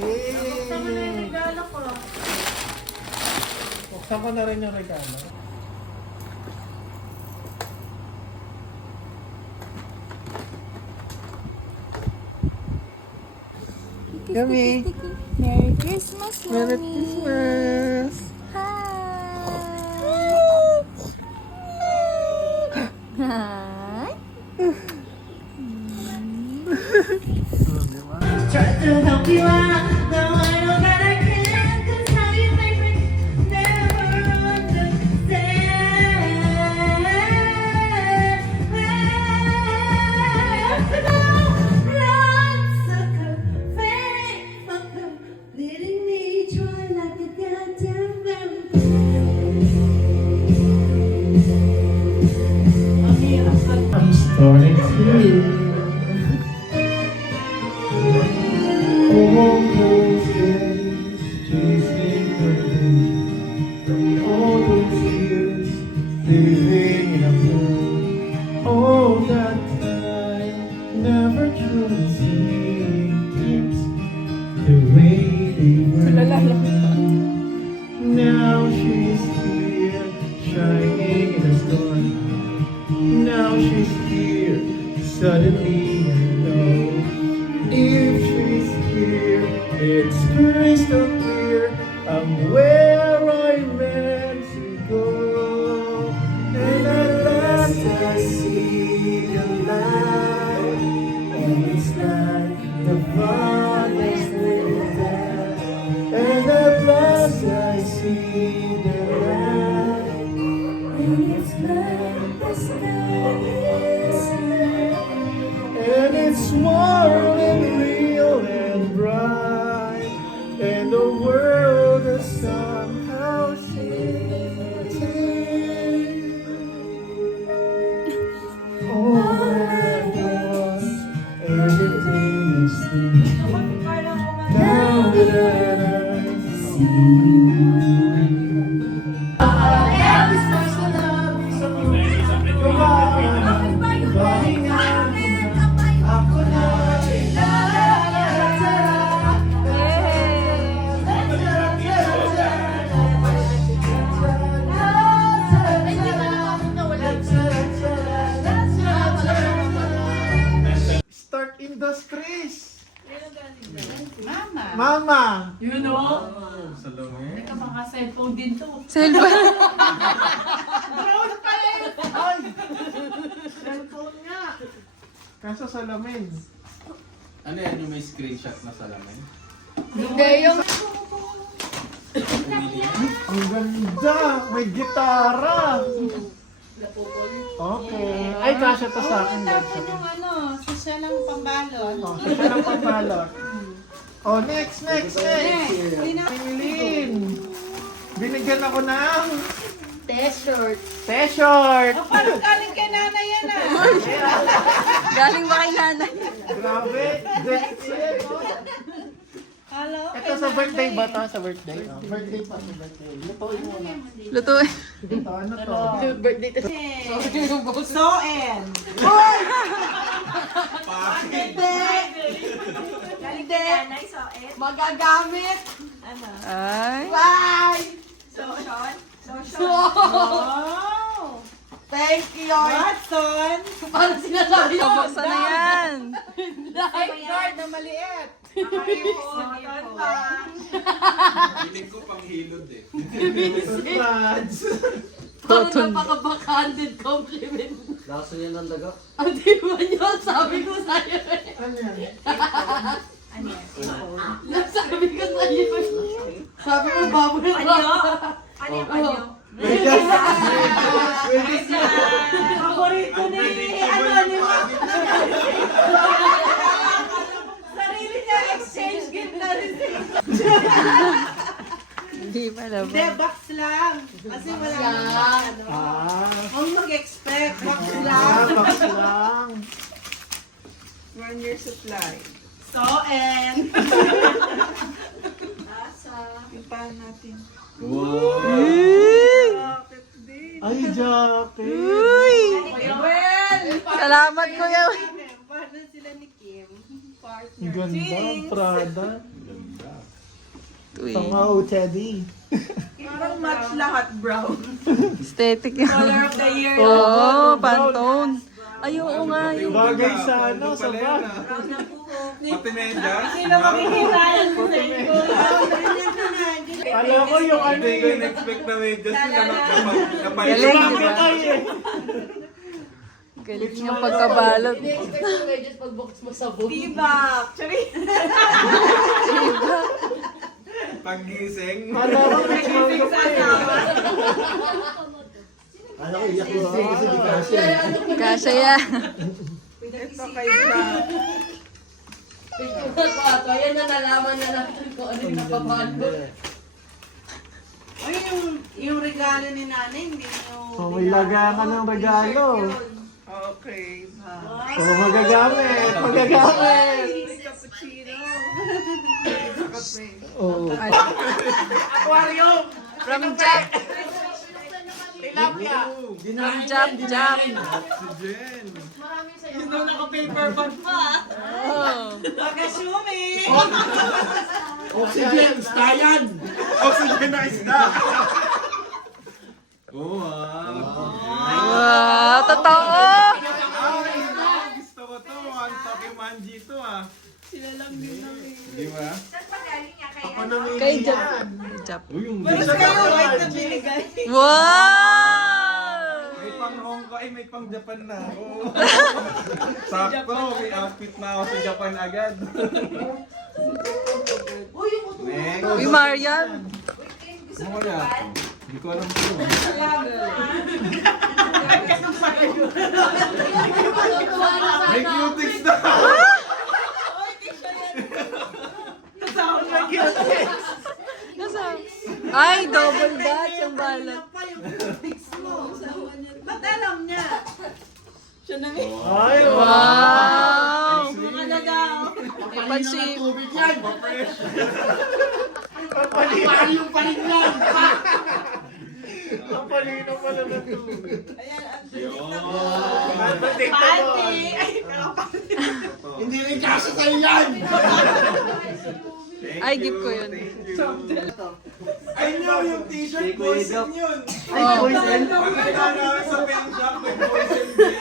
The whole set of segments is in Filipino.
Buksan mo na yung regalo ko. Buksan ko na rin yung regalo. Gami. Merry Christmas, Merry Mommy. Christmas. Hi. Try to help you out, though I know that I can't. 'Cause how you make me never understand. Run, sucker, fake fucker, letting me try like a goddamn vampire. I'm starting to. All those days chasing the wind, all those years living in a blur, all that time never truly seeing things the way they were. Now she's here, shining in the storm. Now she's here, suddenly I know. If she's here, it's crystal clear, I'm where I meant to go. And at last I see the light, and it's like the Father's little there. And at last I see the light, and it's like the sky. And it's warm and real and bright, and the world is somehow shifting. All at once, everything is new. Now that I see Start Industries. Mama. Mama. You know? Salome. Teka, mga cellphone din to. Cellphone. Drone pa rin! Ay! Cellphone nga. Kaso salamin. Ano yan yung may screenshot na salamin? Hindi yung... Ang ganda! May gitara! Okay. Ay, kasya to sa akin. Tapos yung ano, sosyalang pambalot. Oh, siya lang pambalot. Oh, next! Eileen! Binigyan ako ng T-shirt. t-shirt! Oh, parang galing kay nanay yan ah. Galing ba kay nanay? Grabe! That's it! Hello? Ito sa birthday ba to? Sa birthday? Oh, birthday pa sa birthday. Lutuin mo na. Lutuin. Ito, ano to? Birthday to. Soen. Hindi. Magagamit. Ay. Wow! Thank you, Lord. Watson! Paano sinasabi yun? Buksan na yan. Safeguard na maliit. Piling ko pang hilod eh. Surprise! Parang napaka-backhanded compliment. Laso niya ng daga. Ang di ba yun? Sabi ko sa'yo eh. Ano yan? Sabi ko sa'yo eh. Sabi ko, baboy na Ano? Paborito ni sarili niya exchange gift na rin. Hindi pa naman. Hindi, box lang. Kasi wala ano. Ang mag-expect, box lang. Box lang. 1 year supply. Soen! Yung pan natin. Bakit din? Ay, jacket. Well! Salamat, Kuya. Paano sila ni Kim? Ang Partner. ganda, Prada. eh. Pangaw, Teddy. Parang match lahat brown. Aesthetic yun. Color of the year. Oo, Pantone. Ay, oo nga yun. Bagay sa ano, sa bag. Pati medyas. Sino makikita yan sa inyo? Kala ko yung ano Hindi ko eh. in-expect na medyas yung anak Galing, di ba? Ay eh. Galing yung pagkabalot. Ini-expect mo medyo pagbukas mo sa buhay. Diba? Actually, Paggising. Kala ko may nagising sa asawa. Kala ko iyak ko kasi di kasi. Kasya yan. Ito kay Jack. Ayan na nalaman na natin kung ano yung napapalo. Ay, yung regalo ni nanay, hindi nyo... Oh, may lagangan ng regalo. Okay. Oh, magagamit. Magagamit. Cappuccino. Oh. From Jap. From Jap, Jap. Si Jen. Naka-paper bag pa. Oh. Pag-assume Oxygen, stayan. Oxygen na isda. Oh, Wow, totoo. Gusto ko to. Ang Toki Manji to ah. Sila lang din namin. Di ba? Ako namili Kay Jap. yan. Jap. Uy, yung Pero kayo, wait na binigay. Wow! may pang Hong Kong, may pang Japan na. Oh. Sakto, may outfit na ako sa Japan agad. Next. Uy, Marian. Ano kaya? Hindi ko alam ito. May cutics na! Ay, double dutch ang balot. pa yung fix mo. Ba't alam niya? Siya na nga. Ay, Wow! Mga nagaw. Pansi. tubig yan. Palino pa rin yan. Ang palino pala ng tubig. Ayan, ang Party! Ay, kalapati. Hindi rin kasi sa'yo yan. Ay, gift ko yun. Ay nyo, yung t-shirt, Boysen yun! Ay, Boysen. Pagkita namin sa pen shop, may Boysen din.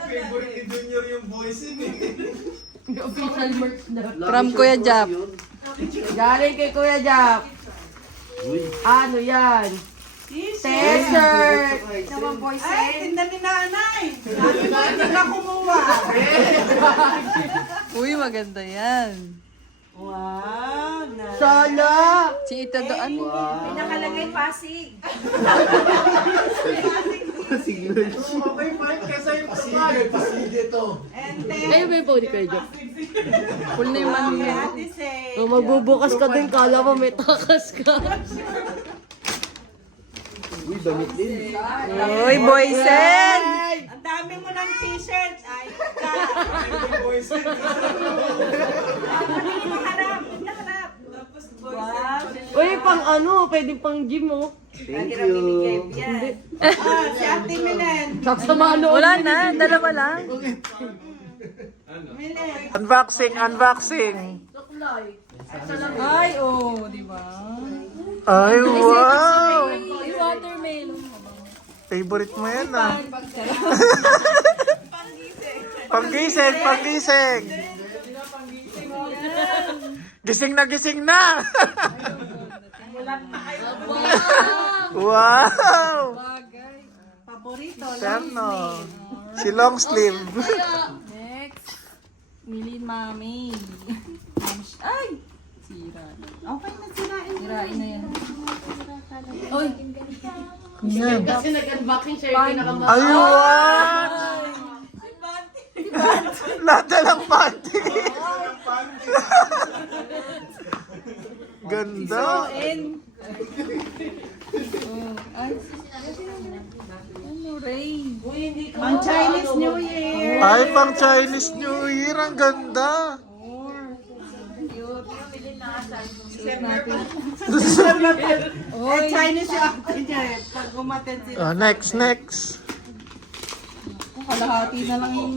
Favorite ni Junior yung Boysen eh. Official merch na. From Kuya Jap. Galing kay Kuya Jap. Ano yan? T-shirt! Ay, tinda ni nanay. Sabi mo, hindi ka kumuha. Uy, maganda yan. Wow, na. Sana! Si Ita doon. May nakalagay Pasig. Okay, fine. Kasi yung tamad. Pasigil to. And then, Ayun ba yung pwede Kuya Jap? Full na yung manu. Ate say, Oh, magbubukas ka din, kala mo may takas ka. Uy, Boysen! ang dami mo ng t-shirt. Ay, ka. Yung Boysen. Naharap, naharap. Tapos boys. Uy, pang ano, pwede pang gym oh. Thank you. Yan. Si Ate Milen. Saksama ano. Wala na, dalawa lang. Milen. Unboxing, unboxing. Ay, oh, di ba? Ay, wow. Uy, watermelon. Favorite mo yan ah. Panggising, panggising. Gising na, gising na. Wow. Paborito. Terno. Si long sleeve. Next. Milin Mami. Ay! Sira. Okay na sirain. Sirain na yan. Uy! Kasi nag-unboxing siya yung pinakamahal. Ay, what? Lahat na lang panty. Ganda. In. Oh, ay. Ano, Ray? Ang Chinese New Year. Ay, pang Chinese New Year. Ang ganda. Eh, Chinese yung ate niya eh. Pag umaten sila. Oh, next, next. Kalahati na lang yung...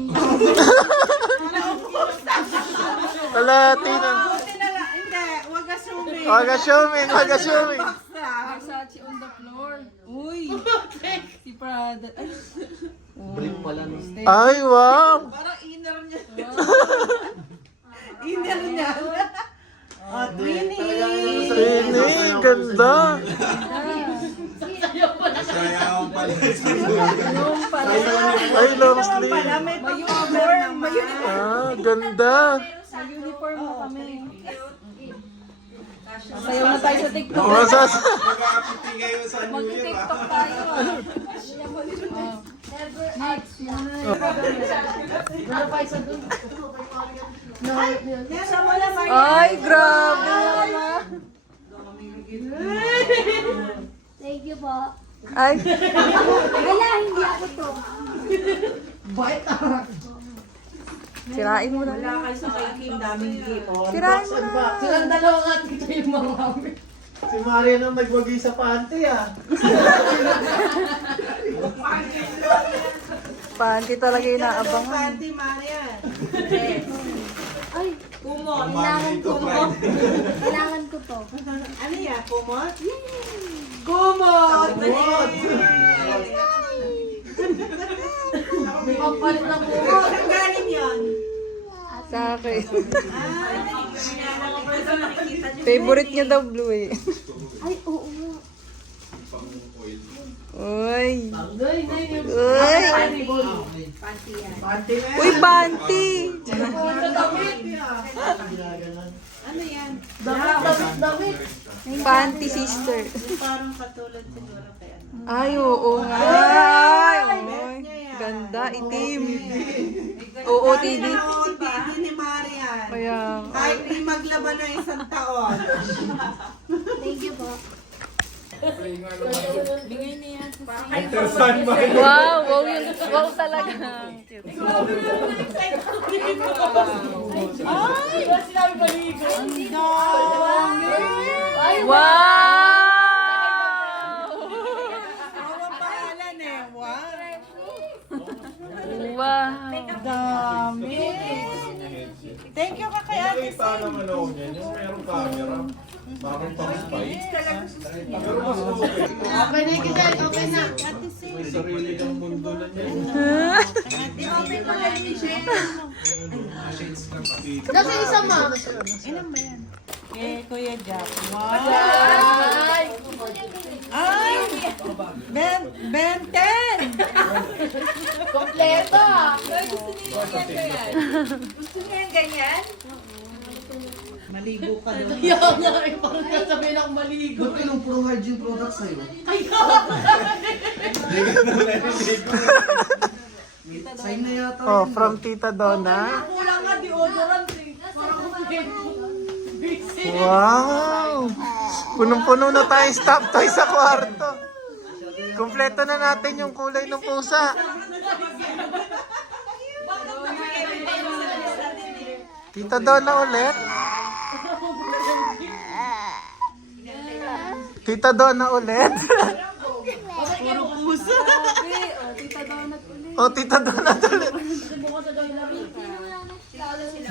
Kalahati na. Buti na lang. Hindi. Wag Mag-assuming, mag-assuming. Versace on the floor. Uy! Si Prada. Ay, Brief pala no. Ay, wow. Parang inner niya. Inner niya. Oh, Twinnie. Trini, ganda. Sayaw pala. yung pala. Ay, long sleeve. Pala may pang-cover naman. Ah, ganda. May uniform na kami. Sayaw na tayo sa TikTok. Masas. Mag-aapiti ngayon sa New Year. Mag-TikTok tayo. Next, yun na yun. Wala pa isa dun. Nasa mo na, Maria. Ay, grabe naman. Thank you po. Ay, Wala, hindi ako to. sirain mo na. Wala kayo sa kay Kim, daming gift. Sirain mo na. Silang dalawa nga dito yung marami. Si Maria nang nagwagi sa panty ah. Panty talaga yung naabangan. Panty, Marian. Ay, Kumot. kailangan ko to. Kailangan ko to. Ano yan? Kumot? Kumot! Kumot! Kapalit na po. Ang galing yun. Sa akin. Nakikita niyo. Favorite niya daw blue eh. Ay, oo. Uy. Ngay, ngay, ngay. Uy. Panty yan. Uy, panty. Ano yan? Damit. Panty sister. Parang katulad siguro kaya. Ay, oo nga. Ay, oy. Ganda, itim. Oo, TV. OOTD ni Marian. Kaya, Kahit di maglaban ng isang taon. Thank you po. wow, wow yun. Wow talaga. Wow! Ang pangalan eh. Wow. Wow. Dami. Thank you ka kay Ate Nakita naman ako niyan, yung merong camera. Parang pang-spy. Pero mas okay. Okay na yung kisay, okay na. May sarili kang mundo na niyan. Nasa isang mama. Kay Kuya Jack. Wow. Ay! Ay! Ben 10! Kompleto ah! Maligo ka doon. Kaya nga eh, parang sasabihin ako maligo. Ba't yung puro hygiene products sa'yo? Sign na yata. Oh, from Tita Donna. Kulang nga deodorant eh. Parang busy. Wow! Punong-puno na tayong stop toy sa kwarto. Kompleto na natin yung kulay ng pusa. Tita Donna ulit. Tita Donna ulit. Puro puso. Oh, Tita Donna ulit.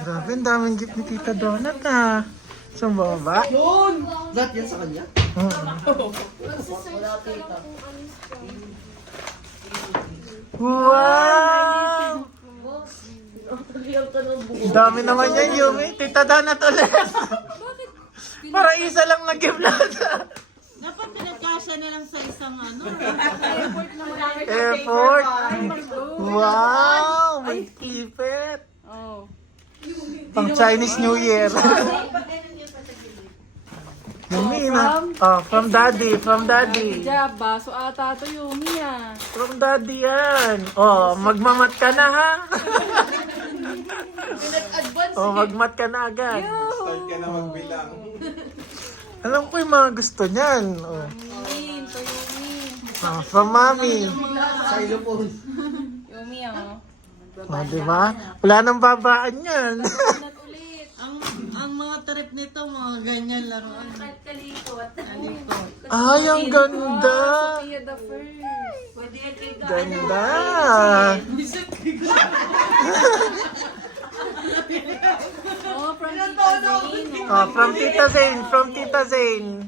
Grabe, ang daming gift ni Tita Donut ah. Saan ba ba? Lahat yan sa kanya? Wow! Dami naman yan, Yumi. Tita Donut ulit. Para isa lang na gift lahat. Dapat pinagkasya na lang sa isang ano. Airport. Wow! May kipit. Oh. Pang Chinese New Year. Yumi na. Oh, from daddy, from daddy. Jab, baso ata to Yumi ah. From daddy yan. Oh, magmamat ka na ha. Oh, magmat ka na agad. Start ka na magbilang. Alam ko yung mga gusto niyan. Oh. Yumi, to Yumi. Oh, from mommy. Xylophone. Yumi ah. Oh, di ba? Wala nang babaan yan. Ang mga trip nito, mga ganyan laruan. Kalikot. Ay, ang ganda. Sophia the first. Ganda. Oh, from Tita Jane. Oh, from Tita Zane, from Tita Zane.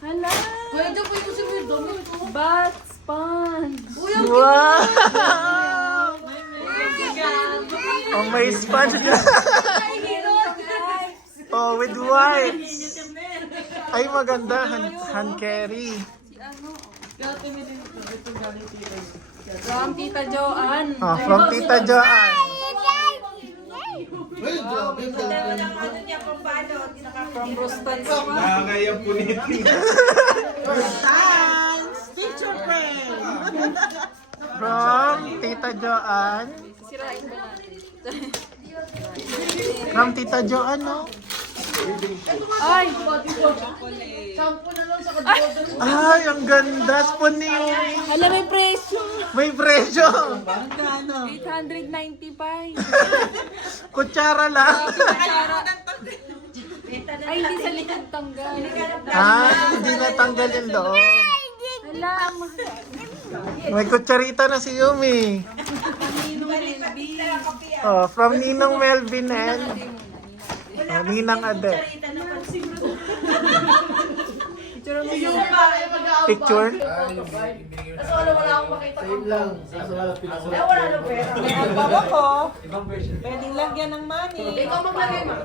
Hala. Kuya, dyan po yung si Will Dominic. Bat sponge. Wow! Oh, may sponge na. Oh, with wipes. Ay, maganda. Hand carry. From Tita Joanne. Oh, from Tita Joanne. Well, grabe. From Brostan. Nakakayang punitin. Picture frame. From Tita Joanne. Sirain ba natin? From Tita Joanne, no? Ay! Shampoo na lang sa kadyodan. Ay, ang ganda. Spoon ni Yumi. Hala, may presyo. May presyo. Magkano? 890 Kutsara lang. Ay, hindi sa likod tanggal. Hindi natanggal yung loob. Hala, May kutsarita na si Yumi. Oh, from Ninong Melvin and Ninang Ade. Picture? Tapos wala akong makita. Same lang. Wala Wala na pera. May album ako. Pwedeng lagyan ng money. Ikaw maglagay, ma.